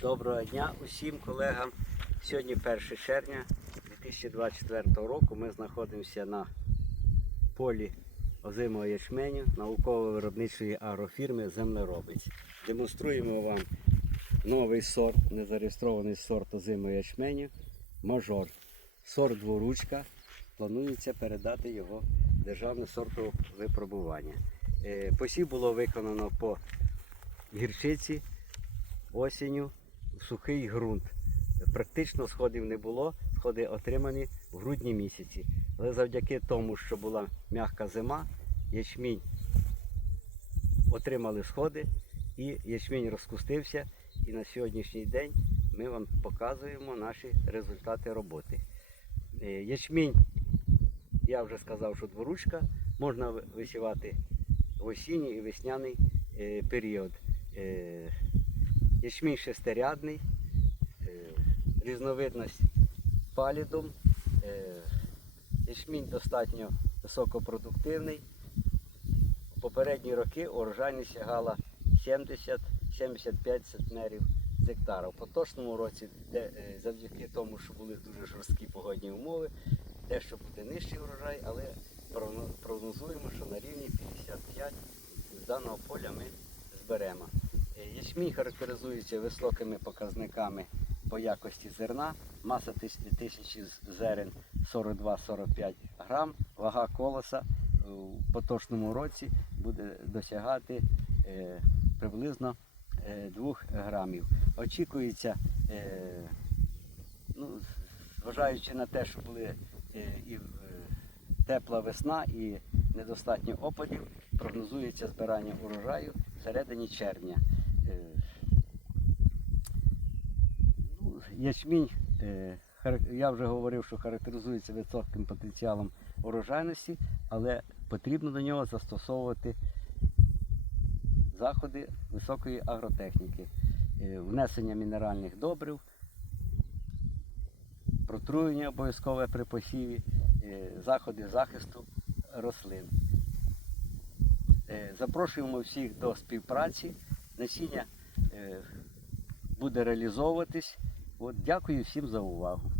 Доброго дня усім колегам. Сьогодні 1 червня 2024 року. Ми знаходимося на полі озимого ячменю науково-виробничої агрофірми Землеробець. Демонструємо вам новий сорт, незареєстрований сорт озимого ячменю Мажор. Сорт дворучка. Планується передати його в державне сортове випробування. Е, Посів було виконано по гірчиці осінню сухий ґрунт. Практично сходів не було, сходи отримані в грудні місяці. Але завдяки тому, що була м'яка зима, ячмінь отримали сходи і ячмінь розкустився. І на сьогоднішній день ми вам показуємо наші результати роботи. Е, Ячмінь, я вже сказав, що дворучка, можна висівати в осінній і весняний е, період. Ячмінь шестирядний, е, різновидність палідум. Е, Ячмінь достатньо високопродуктивний. В попередні роки урожайність сягала 70-75 центнерів з гектара. В поточному році, де, е, завдяки тому, що були дуже жорсткі погодні умови, дещо буде нижчий урожай, але прогнозуємо, що на рівні 55 з даного поля ми зберемо. Е, Ячмінь характеризується високими показниками по якості зерна, маса тис- тисячі зерен 42-45 грам, вага колоса е, в поточному році буде досягати е, приблизно 2 грамів. Очікується, е, ну, зважаючи на те, що були е, і е, тепла весна і недостатньо опадів, прогнозується збирання урожаю в середині червня. Е, ну, Ячмінь, е, я вже говорив, що характеризується високим потенціалом урожайності, але потрібно до нього застосовувати заходи високої агротехніки, Е, внесення мінеральних добрив, протруєння обов'язкове при посіві, заходи захисту рослин. Запрошуємо всіх до співпраці. Насіння е, буде реалізовуватись. От, дякую всім за увагу.